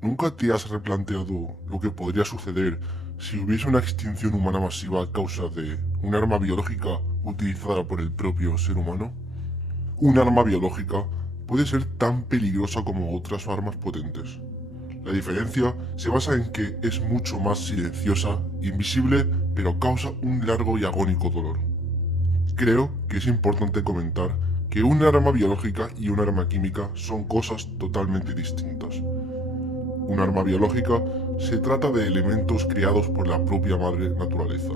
¿Nunca te has replanteado lo que podría suceder si hubiese una extinción humana masiva a causa de un arma biológica utilizada por el propio ser humano? Un arma biológica puede ser tan peligrosa como otras armas potentes. La diferencia se basa en que es mucho más silenciosa, invisible, pero causa un largo y agónico dolor. Creo que es importante comentar que un arma biológica y un arma química son cosas totalmente distintas. Un arma biológica se trata de elementos creados por la propia madre naturaleza,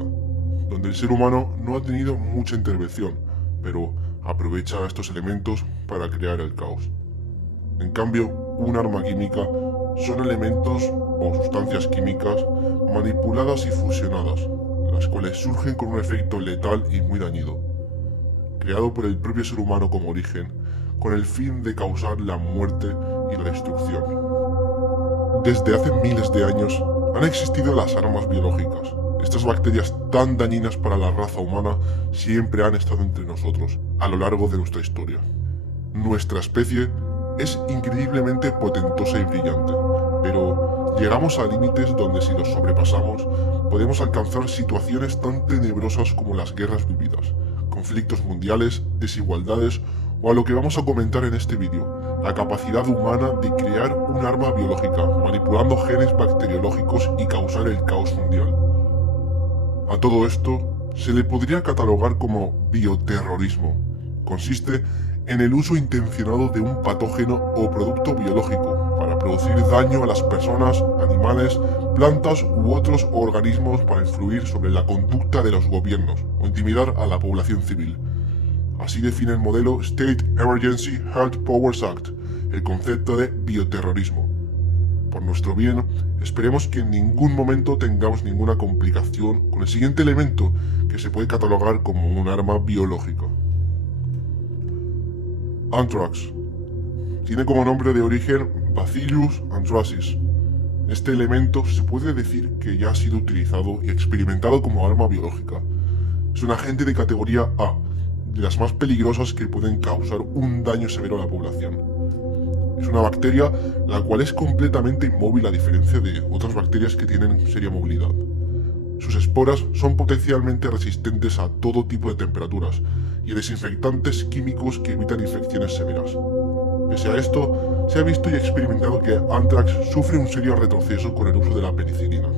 donde el ser humano no ha tenido mucha intervención, pero aprovecha estos elementos para crear el caos. En cambio, un arma química son elementos o sustancias químicas manipuladas y fusionadas, las cuales surgen con un efecto letal y muy dañino, creado por el propio ser humano como origen, con el fin de causar la muerte y la destrucción. Desde hace miles de años han existido las armas biológicas. Estas bacterias tan dañinas para la raza humana siempre han estado entre nosotros a lo largo de nuestra historia. Nuestra especie es increíblemente potentosa y brillante, pero llegamos a límites donde si los sobrepasamos podemos alcanzar situaciones tan tenebrosas como las guerras vividas, conflictos mundiales, desigualdades o a lo que vamos a comentar en este vídeo, la capacidad humana de crear un arma biológica manipulando genes bacteriológicos y causar el caos mundial. A todo esto se le podría catalogar como bioterrorismo. Consiste en el uso intencionado de un patógeno o producto biológico para producir daño a las personas, animales, plantas u otros organismos para influir sobre la conducta de los gobiernos o intimidar a la población civil. Así define el modelo State Emergency Health Powers Act, el concepto de bioterrorismo. Por nuestro bien, esperemos que en ningún momento tengamos ninguna complicación con el siguiente elemento que se puede catalogar como un arma biológica. Anthrax. Tiene como nombre de origen Bacillus anthracis. Este elemento se puede decir que ya ha sido utilizado y experimentado como arma biológica. Es un agente de categoría A, de las más peligrosas que pueden causar un daño severo a la población. Es una bacteria la cual es completamente inmóvil a diferencia de otras bacterias que tienen seria movilidad. Sus esporas son potencialmente resistentes a todo tipo de temperaturas y a desinfectantes químicos que evitan infecciones severas. Pese a esto, se ha visto y experimentado que Anthrax sufre un serio retroceso con el uso de la penicilina.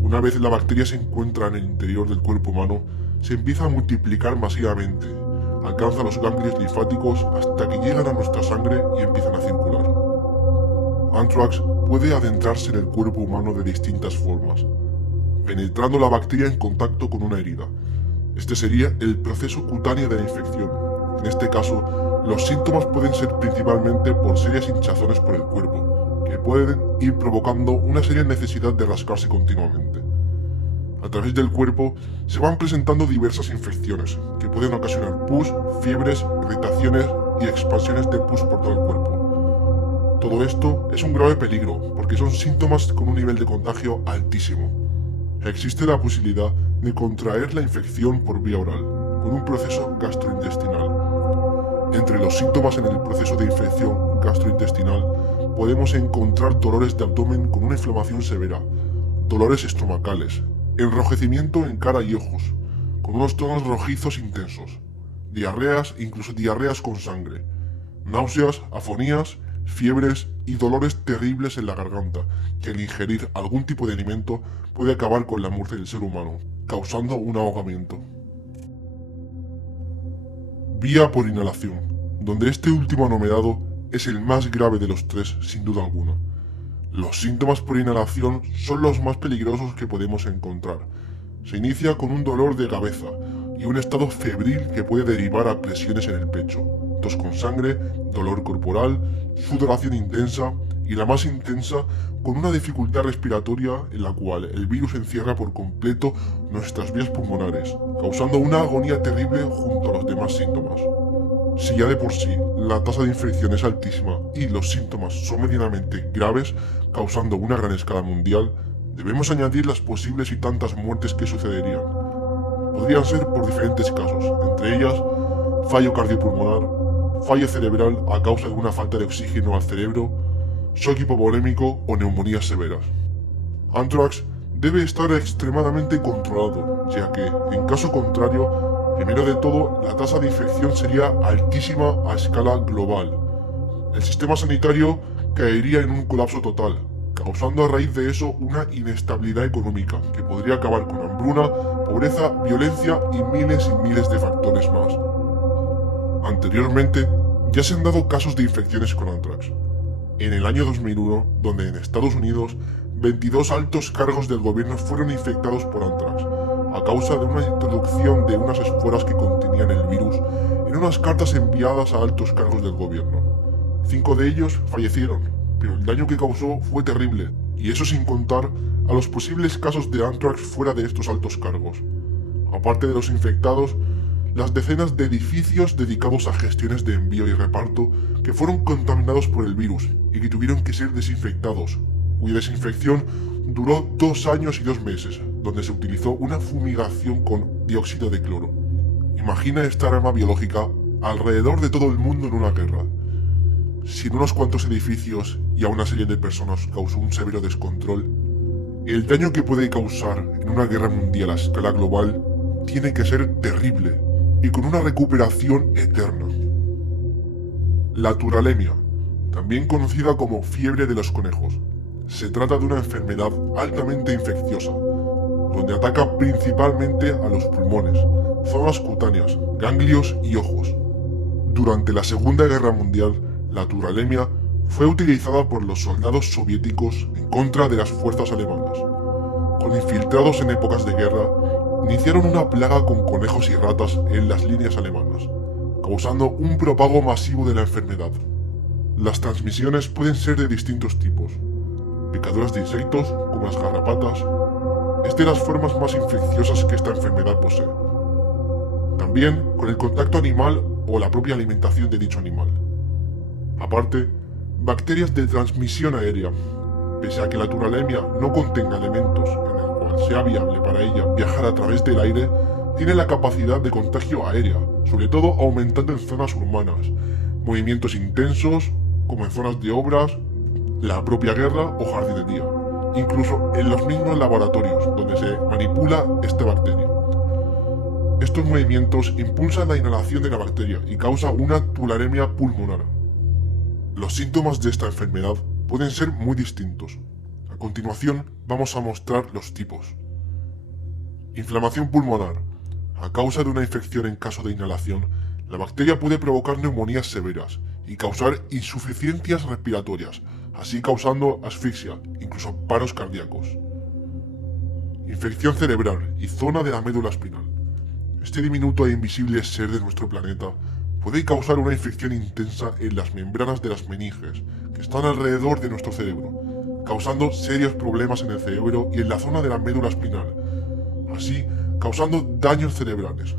Una vez la bacteria se encuentra en el interior del cuerpo humano, se empieza a multiplicar masivamente, alcanza los ganglios linfáticos hasta que llegan a nuestra sangre y empiezan a circular. Anthrax puede adentrarse en el cuerpo humano de distintas formas, penetrando la bacteria en contacto con una herida. Este sería el proceso cutáneo de la infección. En este caso, los síntomas pueden ser principalmente por serias hinchazones por el cuerpo, que pueden ir provocando una seria necesidad de rascarse continuamente. A través del cuerpo se van presentando diversas infecciones, que pueden ocasionar pus, fiebres, irritaciones y expansiones de pus por todo el cuerpo. Todo esto es un grave peligro, porque son síntomas con un nivel de contagio altísimo. Existe la posibilidad de contraer la infección por vía oral, con un proceso gastrointestinal. Entre los síntomas en el proceso de infección gastrointestinal podemos encontrar dolores de abdomen con una inflamación severa, dolores estomacales, enrojecimiento en cara y ojos, con unos tonos rojizos intensos, diarreas e incluso diarreas con sangre, náuseas, afonías, fiebres y dolores terribles en la garganta, que al ingerir algún tipo de alimento puede acabar con la muerte del ser humano, causando un ahogamiento. Vía por inhalación, donde este último enumerado es el más grave de los tres sin duda alguna. Los síntomas por inhalación son los más peligrosos que podemos encontrar. Se inicia con un dolor de cabeza y un estado febril que puede derivar a presiones en el pecho, tos con sangre, dolor corporal, sudoración intensa y la más intensa con una dificultad respiratoria en la cual el virus encierra por completo nuestras vías pulmonares, causando una agonía terrible junto a los demás síntomas. Si ya de por sí la tasa de infección es altísima y los síntomas son medianamente graves, causando una gran escala mundial, debemos añadir las posibles y tantas muertes que sucederían. Podrían ser por diferentes casos, entre ellas fallo cardiopulmonar, fallo cerebral a causa de una falta de oxígeno al cerebro, shock hipovolémico o neumonías severas. Anthrax debe estar extremadamente controlado, ya que, en caso contrario, primero de todo, la tasa de infección sería altísima a escala global. El sistema sanitario caería en un colapso total, causando a raíz de eso una inestabilidad económica que podría acabar con hambruna, pobreza, violencia y miles de factores más. Anteriormente, ya se han dado casos de infecciones con Anthrax. En el año 2001, donde en Estados Unidos 22 altos cargos del gobierno fueron infectados por Anthrax, a causa de una introducción de unas esporas que contenían el virus en unas cartas enviadas a altos cargos del gobierno. 5 de ellos fallecieron, pero el daño que causó fue terrible, y eso sin contar a los posibles casos de Anthrax fuera de estos altos cargos. Aparte de los infectados, las decenas de edificios dedicados a gestiones de envío y reparto que fueron contaminados por el virus y que tuvieron que ser desinfectados, cuya desinfección duró 2 años y 2 meses, donde se utilizó una fumigación con dióxido de cloro. Imagina esta arma biológica alrededor de todo el mundo en una guerra. Si en unos cuantos edificios y a una serie de personas causó un severo descontrol, el daño que puede causar en una guerra mundial a escala global tiene que ser terrible y con una recuperación eterna. La turalemia, también conocida como fiebre de los conejos, se trata de una enfermedad altamente infecciosa, donde ataca principalmente a los pulmones, zonas cutáneas, ganglios y ojos. Durante la Segunda Guerra Mundial, la turalemia fue utilizada por los soldados soviéticos en contra de las fuerzas alemanas. Con infiltrados en épocas de guerra, iniciaron una plaga con conejos y ratas en las líneas alemanas, causando un propago masivo de la enfermedad. Las transmisiones pueden ser de distintos tipos. Picaduras de insectos, como las garrapatas, es de las formas más infecciosas que esta enfermedad posee. También con el contacto animal o la propia alimentación de dicho animal. Aparte, bacterias de transmisión aérea. Pese a que la turalemia no contenga elementos en el cual sea viable para ella viajar a través del aire, tiene la capacidad de contagio aérea, sobre todo aumentando en zonas urbanas, movimientos intensos, como en zonas de obras, la propia guerra o jardinería, incluso en los mismos laboratorios donde se manipula esta bacteria. Estos movimientos impulsan la inhalación de la bacteria y causan una tularemia pulmonar. Los síntomas de esta enfermedad pueden ser muy distintos. A continuación vamos a mostrar los tipos. Inflamación pulmonar. A causa de una infección en caso de inhalación, la bacteria puede provocar neumonías severas y causar insuficiencias respiratorias, así causando asfixia, incluso paros cardíacos. Infección cerebral y zona de la médula espinal. Este diminuto e invisible ser de nuestro planeta puede causar una infección intensa en las membranas de las meninges, que están alrededor de nuestro cerebro, causando serios problemas en el cerebro y en la zona de la médula espinal, así causando daños cerebrales,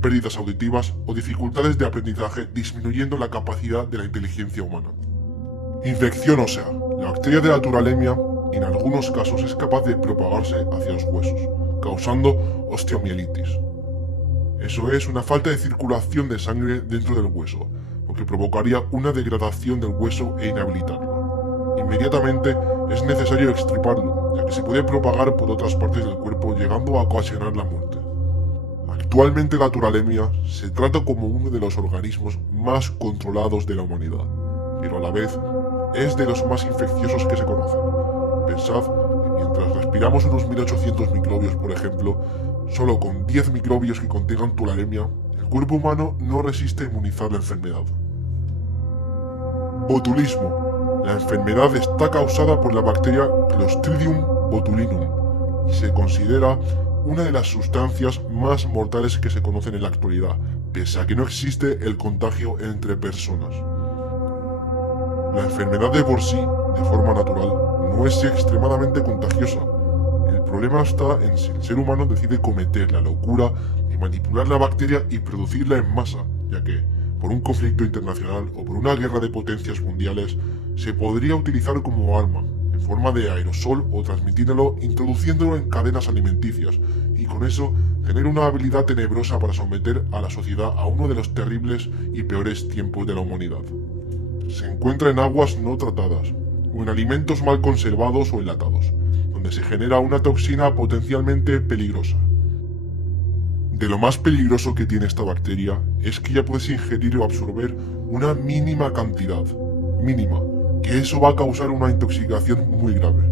pérdidas auditivas o dificultades de aprendizaje, disminuyendo la capacidad de la inteligencia humana. Infección ósea. La bacteria de la turalemia, en algunos casos, es capaz de propagarse hacia los huesos, causando osteomielitis. Eso es una falta de circulación de sangre dentro del hueso, lo que provocaría una degradación del hueso e inhabilitarlo. Inmediatamente es necesario extirparlo, ya que se puede propagar por otras partes del cuerpo, llegando a ocasionar la muerte. Actualmente la turalemia se trata como uno de los organismos más controlados de la humanidad, pero a la vez es de los más infecciosos que se conocen. Pensad que mientras respiramos unos 1800 microbios, por ejemplo, solo con 10 microbios que contengan turalemia, el cuerpo humano no resiste a inmunizar la enfermedad. Botulismo. La enfermedad está causada por la bacteria Clostridium botulinum y se considera una de las sustancias más mortales que se conocen en la actualidad, pese a que no existe el contagio entre personas. La enfermedad de por sí, de forma natural, no es extremadamente contagiosa. El problema está en si el ser humano decide cometer la locura de manipular la bacteria y producirla en masa, ya que, por un conflicto internacional o por una guerra de potencias mundiales, se podría utilizar como arma, en forma de aerosol o transmitiéndolo introduciéndolo en cadenas alimenticias, y con eso tener una habilidad tenebrosa para someter a la sociedad a uno de los terribles y peores tiempos de la humanidad. Se encuentra en aguas no tratadas, o en alimentos mal conservados o enlatados, donde se genera una toxina potencialmente peligrosa. De lo más peligroso que tiene esta bacteria es que ya puedes ingerir o absorber una mínima cantidad, mínima, que eso va a causar una intoxicación muy grave.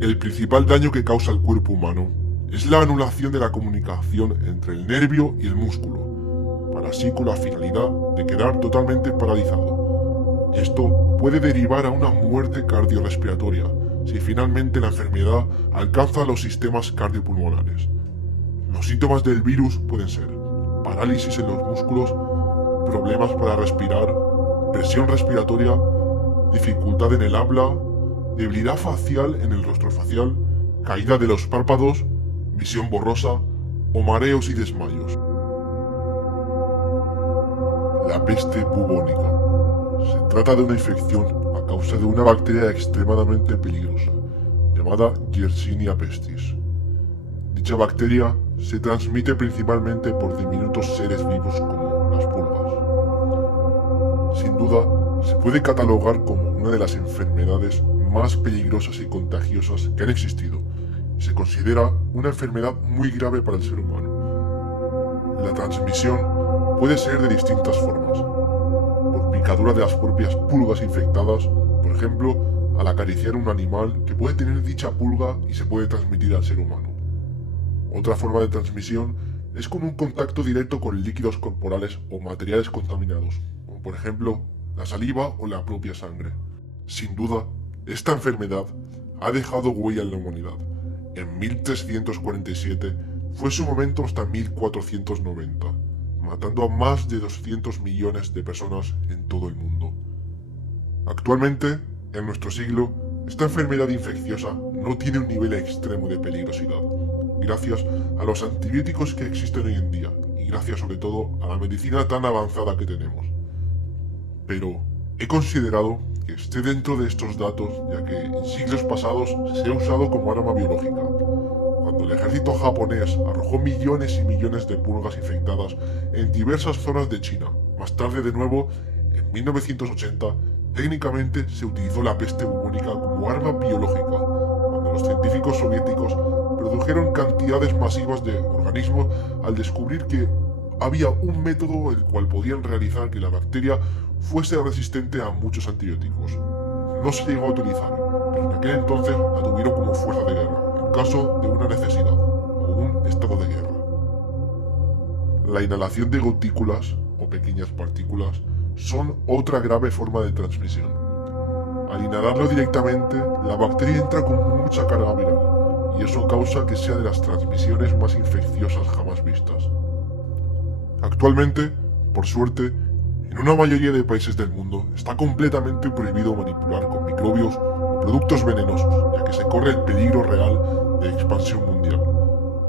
El principal daño que causa el cuerpo humano es la anulación de la comunicación entre el nervio y el músculo, para así con la finalidad de quedar totalmente paralizado. Esto puede derivar a una muerte cardiorrespiratoria si finalmente la enfermedad alcanza los sistemas cardiopulmonares. Los síntomas del virus pueden ser parálisis en los músculos, problemas para respirar, presión respiratoria, dificultad en el habla, debilidad facial en el rostro facial, caída de los párpados, visión borrosa o mareos y desmayos. La peste bubónica. Se trata de una infección a causa de una bacteria extremadamente peligrosa, llamada Yersinia pestis. Dicha bacteria se transmite principalmente por diminutos seres vivos como las pulgas. Sin duda, se puede catalogar como una de las enfermedades más peligrosas y contagiosas que han existido, y se considera una enfermedad muy grave para el ser humano. La transmisión puede ser de distintas formas: por picadura de las propias pulgas infectadas, por ejemplo, al acariciar un animal que puede tener dicha pulga y se puede transmitir al ser humano. Otra forma de transmisión es con un contacto directo con líquidos corporales o materiales contaminados, como por ejemplo la saliva o la propia sangre. Sin duda, esta enfermedad ha dejado huella en la humanidad. En 1347 fue su momento hasta 1490, matando a más de 200 millones de personas en todo el mundo. Actualmente, en nuestro siglo, esta enfermedad infecciosa no tiene un nivel extremo de peligrosidad, gracias a los antibióticos que existen hoy en día y gracias sobre todo a la medicina tan avanzada que tenemos. Pero he considerado que esté dentro de estos datos, ya que en siglos pasados se ha usado como arma biológica. Cuando el ejército japonés arrojó millones y millones de pulgas infectadas en diversas zonas de China. Más tarde, de nuevo, en 1980, técnicamente se utilizó la peste bubónica como arma biológica, cuando los científicos soviéticos produjeron cantidades masivas de organismos al descubrir que había un método el cual podían realizar que la bacteria fuese resistente a muchos antibióticos. No se llegó a utilizar, pero en aquel entonces la tuvieron como fuerza de guerra, en caso de una necesidad o un estado de guerra. La inhalación de gotículas o pequeñas partículas son otra grave forma de transmisión. Al inhalarlo directamente, la bacteria entra con mucha carga viral, y eso causa que sea de las transmisiones más infecciosas jamás vistas. Actualmente, por suerte, en una mayoría de países del mundo está completamente prohibido manipular con microbios o productos venenosos, ya que se corre el peligro real de expansión mundial,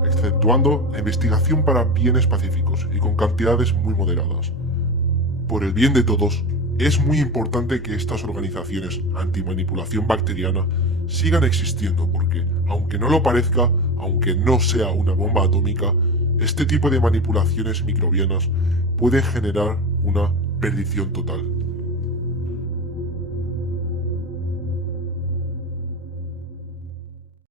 exceptuando la investigación para bienes pacíficos y con cantidades muy moderadas. Por el bien de todos, es muy importante que estas organizaciones antimanipulación bacteriana sigan existiendo porque, aunque no lo parezca, aunque no sea una bomba atómica, este tipo de manipulaciones microbianas pueden generar una perdición total.